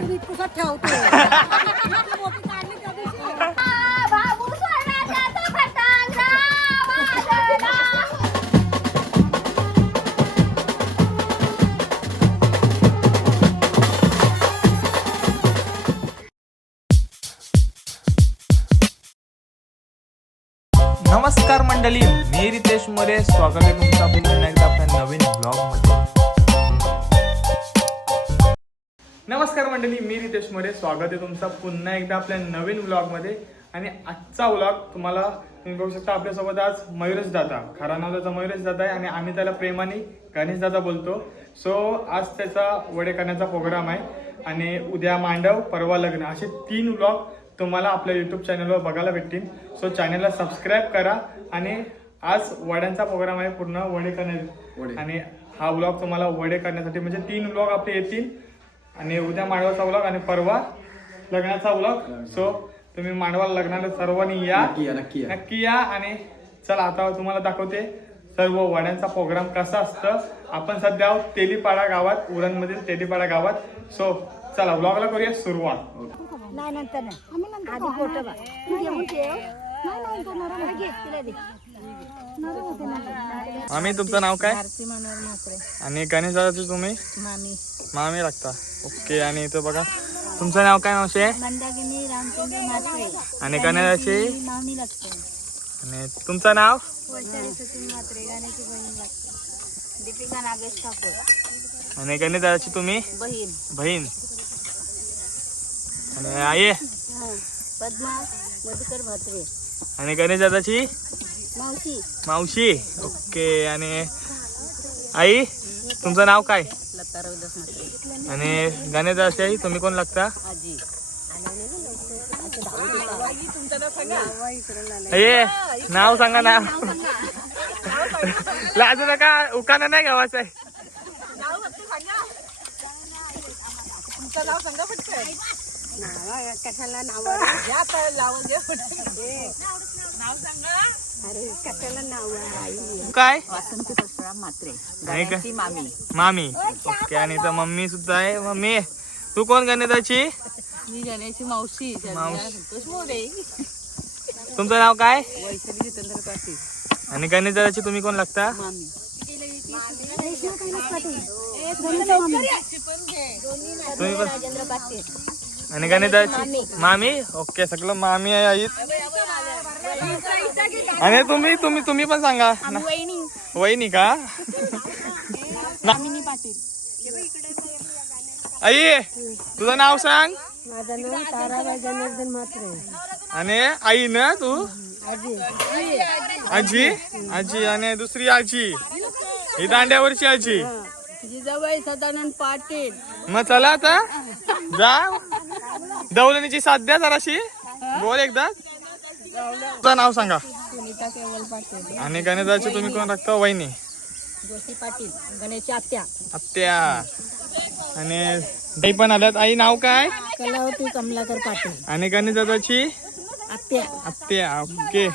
नमस्कार मंडळी, मी रितेश मोरे. स्वागत आहे तुमचं पुन्हा एकदा आपल्या नवीन ब्लॉग मध्ये. नमस्कार मंडळी, मी रितेश मोरे. स्वागत आहे तुमचं पुन्हा एकदा आपल्या नवीन ब्लॉग मध्ये. आणि आजचा व्लॉग तुम्ही बघू शकता. आपल्यासोबत आज मयुरेश दादा, खरा नाव त्याचा मयुरेश दादा आहे आणि आम्ही त्याला प्रेमाने गणेश दादा बोलतो. सो आज त्याचा वडे करण्याचा प्रोग्राम आहे आणि उद्या मांडव, परवा लग्न, असे 3 व्लॉग तुम्हाला आपल्या यूट्यूब चॅनलवर बघायला भेटतील. सो चॅनलला सबस्क्राईब करा. आणि आज वड्यांचा प्रोग्राम आहे, पूर्ण वडे करण्याचे. आणि हा व्लॉग तुम्हाला वडे करण्यासाठी म्हणजे 3 व्लॉग आपले येतील. आणि उद्या मांडवाचा व्लॉग आणि परवा लग्नाचा व्लॉग. सो तुम्ही मांडवाला लग्नाला सर्वांनी या, नक्की या. आणि चला आता तुम्हाला दाखवते सर्व वड्यांचा प्रोग्राम कसा असतं. आपण सध्या आहोत तेलीपाडा गावात, उरणमधील तेलीपाडा गावात. सो चला व्लॉगला करूया सुरुवात. नाही नंतर नाही, आम्ही नंतर आधी फोटो बघ तू घेऊन ठेव. नाही नाही तो नरम घे, तिला दे. नरम होते ना. मामी तुमचं नाव काय? आरती मनोहर म्हात्रे. आणि गणेश दादाची तुम्ही मामी मामी लागता. ओके. आणि इथं बघा तुमचं नाव काय मावशी? मंदाकिनी रामचंद्र म्हात्रे. आणि गणेशाची मामी लागते. आणि तुमचं नाव? वैशाली सचिन म्हात्रे. गाण्याची बहीण लागते. दीपिका नागेश ठाकूर. आणि गणेश दादाची तुम्ही बहीण. आणि आई? पद्मा मधुकर म्हात्रे. आणि गणेश दादाची मावशी. ओके. आणि आई तुमचं नाव काय? लता रविदास म्हात्रे. आणि गणेश दादाची आई तुम्ही कोण लागता? आजी. ये नाव सांगा ना. लाजू नका, उकाना नाही गावाचं आहे. कशाला नाव काय? वासंती परशुराम म्हात्रे. नाही का? मामी. ओके. आणि इथं मम्मी सुद्धा आहे. मम्मी तू कोण गणेशाची? मी गणेशची मावशी. संतोष मोरे. तुमचं नाव काय? वैशाली जितेंद्र पाटील. आणि गणेश दादाची तुम्ही कोण लागता? मामी. तुम्ही पण? राजेंद्र पाटील. आणि गणेश दादाची मामी. ओके. सगळं मामी आहे आई. आणि तुम्ही पण सांगा. वहिनी का? पाटील. आई तुझं नाव सांग. माझं नाव ताराबाई जनार्दन म्हात्रे. आणि आई ना तू? आजी. आणि दुसरी आजी ही दांड्यावरची आजी. जिजाबाई सदानंद पाटील. मग चला आता जा. दौलनीची साथ द्या जराशी. बोल एकदा. तुझं नाव सांगा. सुनीता केवल पाटील. आणि गणेशाची तुम्ही कोण लागता? वहिनी जोशी पाटील. गणेशची आत्या. आणि आई पण आल्यात. आई नाव काय? कलावती कमलाकर पाटील. आणि गणेश दादाची आत्या. ओके.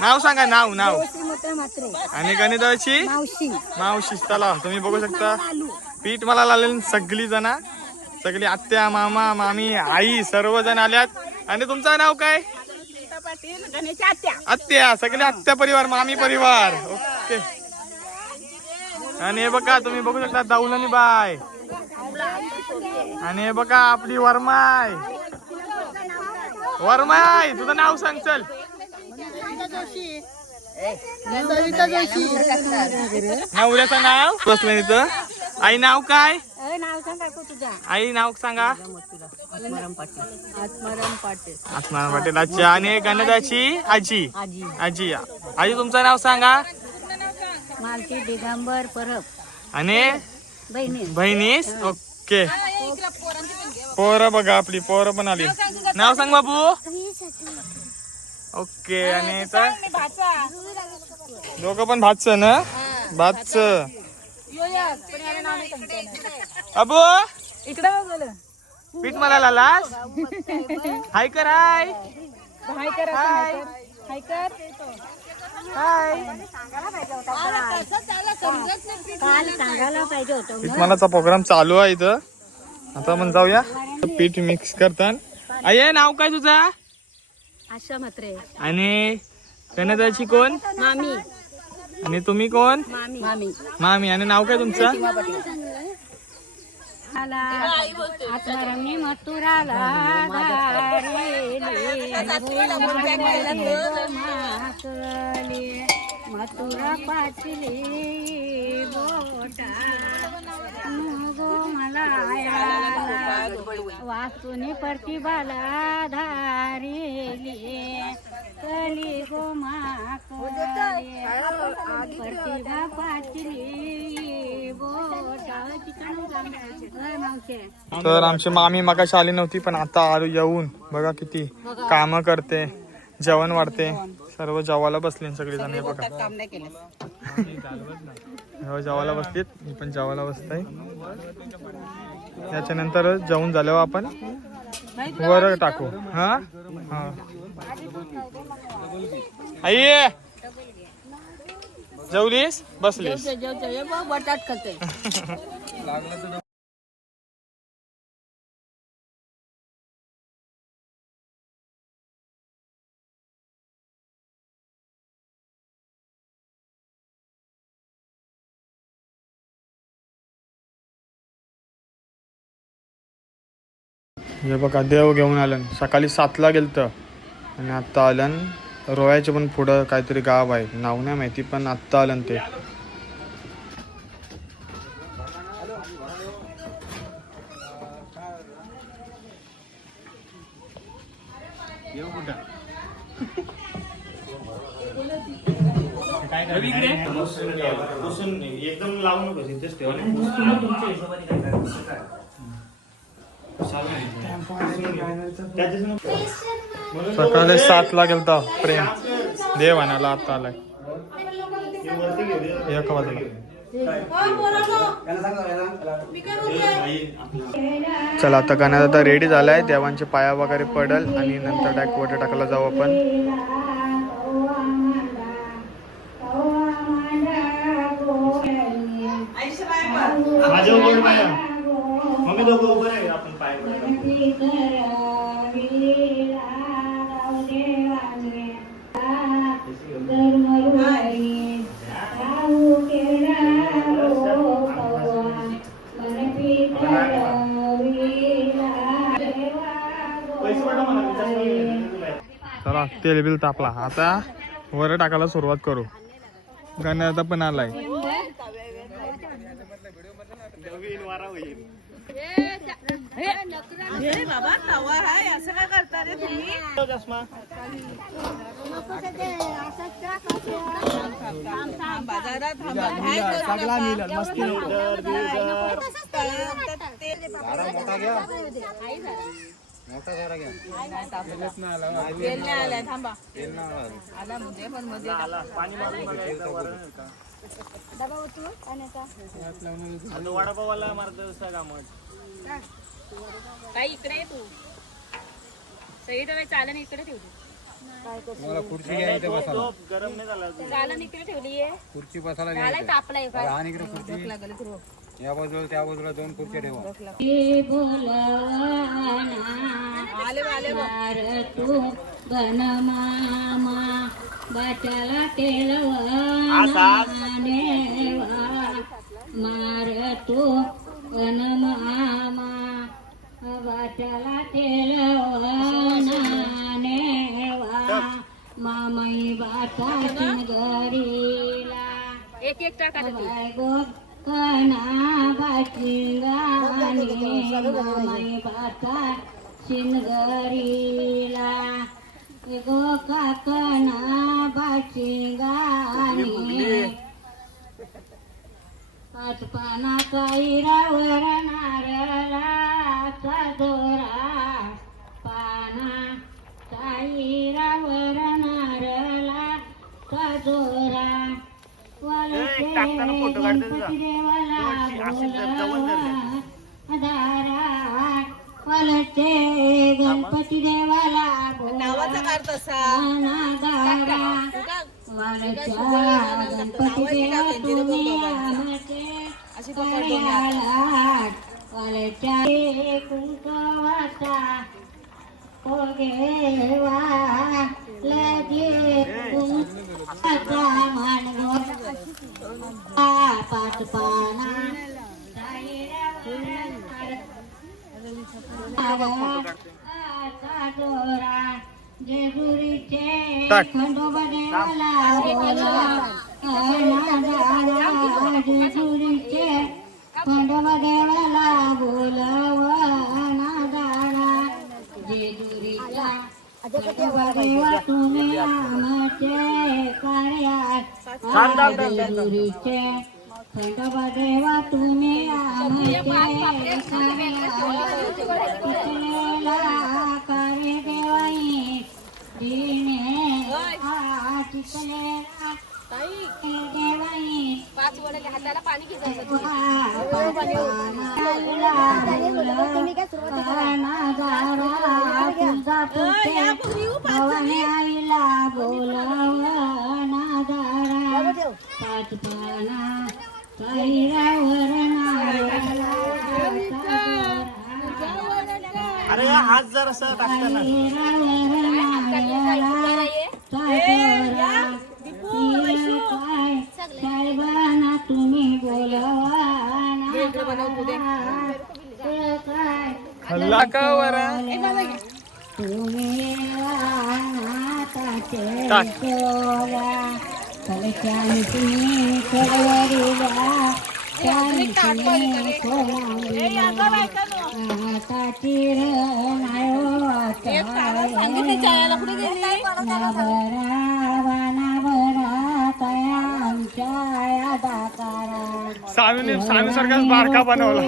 नाव सांगा. नाव म्हात्रे. आणि गणेश दादाची मावशी. चला तुम्ही बघू शकता पीठ मला लावलेली सगळी जण, सगळी आत्या, मामा, मामी, आई सर्वजण आल्यात. आणि तुमचं नाव काय? पाटील. गणेशची आत्या. सगळे आत्या परिवार, मामी परिवार. ओके. आणि हे बघा तुम्ही बघू शकता दौलनी बाय. आणि हे बघा आपली वरमाय. तुझं नाव सांग. चल. नवऱ्याचं नाव बसलं इथं. आई नाव काय? नाव सांगा तुझा. आई नाव सांगा. आत्माराम पाटील. पाटील. अच्छा. आणि गणेशाची आजी तुमचं नाव सांगा. मालती दिगंबर परब. आणि बहिणीस. ओके. पोरं बघा आपली पोरं पण आली. नाव सांग बाबू. ओके. आणि दोघं पण भातचं ना? भातचं. अबू इकडे पीठ मला लालास. हाय कर. काल सांगायला पाहिजे होतं. पीठमालाचा प्रोग्राम चालू आहे इथं. आता आपण जाऊया पीठ मिक्स करतात. आई नाव काय तुझा? आशा मात्रे. आणि कन्यादाची कोण? मामी. आणि तुम्ही कोण? मामी. मामी. आणि नाव काय तुमचं? आत्मारामनी मथुराला मथुरा पाचली बोटा गो मला वास्तुनी प्रतिभाला धारिली कली गो प्रतिभा पाचली बोटा. तर आमची मामी मगाशी आली नव्हती पण आता येऊन बघा किती काम करते, जेवण वाढते, सर्व जेवायला बसले सगळेजण. हे बघा जेवायला बसलीत, मी पण जेवायला बसतोय. याच्यानंतर जेवण झाल्यावर आपण वर टाकू. हा हा आई जेवलीस? बसलीस? बटाट खाते. हे बघा देव घेऊन आलं. सकाळी 7ला गेलत आणि आत्ता आलं. रोयाचे पण पुढं काहीतरी गाव आहे, नाव नाही माहिती, पण आत्ता आलं ते. एकदम लावून सकाळी 7ला गेलता प्रेम देव आणायला, आता आलाय 1 वाजला. चला आता गाण्यात आता रेडी झालाय. देवांचे पाया वगैरे पडल आणि नंतर डायरेक्ट वॉटर टाकायला जाऊ आपण. चला तेल बिल तापला, आता वर टाकायला सुरुवात करू. गाण्यात आता पण आलाय. बाबा तवा आहे असं काय करता रे तुम्ही? बाजारात थांबा आला म्हणजे पण मध्ये वडापावाला मारतो काय इकडे आहे तू सही तर चालन इकडे ठेवली. खुर्ची घ्या इथे बसायला. गरम नाही झाला चालन इकडे ठेवली आहे. खुर्ची बसायला घ्या. झालाय तापलाय काय आणि इकडे खुर्ची या बाजूला त्या बाजूला 2 खुर्च्या ठेवा. आले आले तू बन मामा बाच्याला तेलवा मार तू बन मामा बाच्याला तेलवा मामाई बाता घरीला एक एक टाका गो कना बाचिंगाने मामाई बाता शिनगरीला गो काकना बाचिंगाने पाच पानाचा इरावर नारळाचा दोरा पाना इरावर नारळाचा दोरा गणपती देवाला दारा वलते गणपती देवाला नावाचा काय तसा गणपती देवा तुम्ही आमचे वाल्याच्या कुंकवाचा ओगेवा लगे कुंकवाचा मानव पाच पाना दोरा जेजुरीचे खंडोबा देवाला बोला जेजुरीचे खंडोबा देवाला बोलवना दाडा जेजुरीचा खंडोबा देवा तुम्ही आमचे कार्यात जेजुरीचे खंडोबा देवा तुम्ही आमचे कार्य देवाई दिने चिकलेला देवाई 5 वड्याच्या हाताला पाणी घ्यायचं भवानी आईला बोलवना दारा पाच पाना अरे हात जर असं टाकताना साहेबांना तुम्ही बोलवाना हल्ला का वरा तुम्ही नाताचे सोला कलशाने तुम्ही कळवरीला त्याने तुम्ही खोलांबीला आताची रणायो स्वामी सारखाच बारका बनवला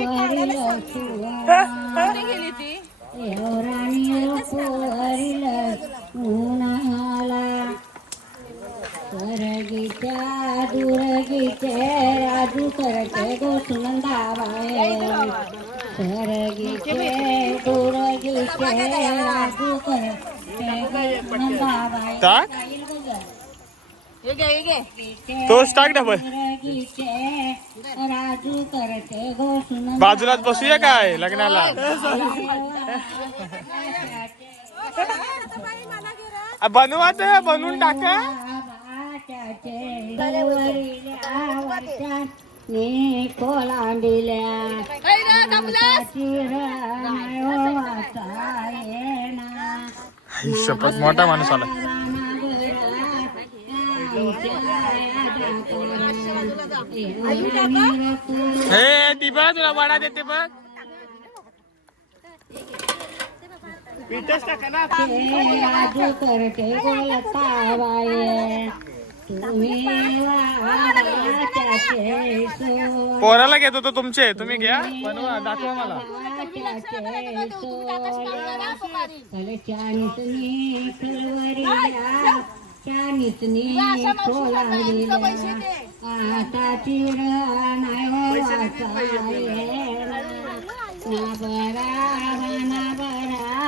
सरगीच्या दुरगीचे राजू करते गो सुनंदाबाई सरगीचे दुरगीचे राजू करते गो सुनंदाबाई टाक तोच टाक डबल राजू करते गो सुनंदा बाजूलाच बसूया काय लग्नाला बनवायचं बनवून टाका कोलांडिल्या शपथ मोठा माणूस आला हे ती बघ तुला वडा देते बघ राजू करते गोलताबाई पोराला घेत होतो तुमचे तुम्ही घ्या बनवा दाखवा मला आता चिर नाही ना बरा ना बरा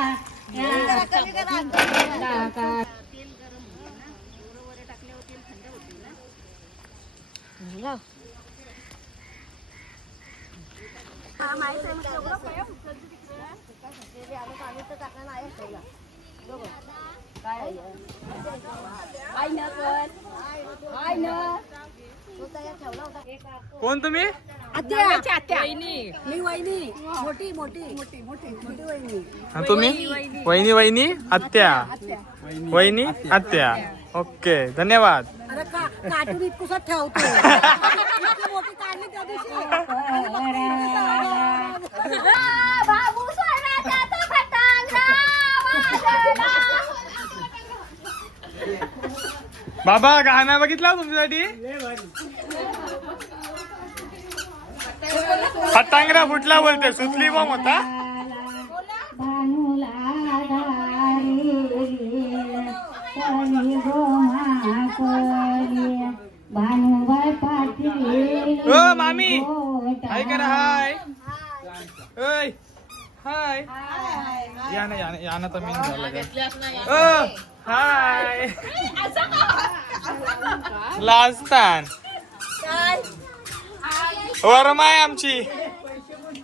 कोण तुम्ही मी वहिनी मोठी मोठी मोठी मोठी मोठी वहिनी आणि तुम्ही वहिनी वहिनी आत्या वहिनी आत्या ओके धन्यवाद अरे कार्टून इतकुसा ठेवतो इतकी मोठी काढली त्या दिवशी बाबू सोन्याचा तो फटांगरा वाजला. बाबा गाणं बघितला तुमच्यासाठी फटांगरा फुटला बोलते सुतली बॉम्ब होता ओ मामी हाय करा हाय ओय हाय या ना तर मी झालं ओ हाय लाजतान वरमाय आमची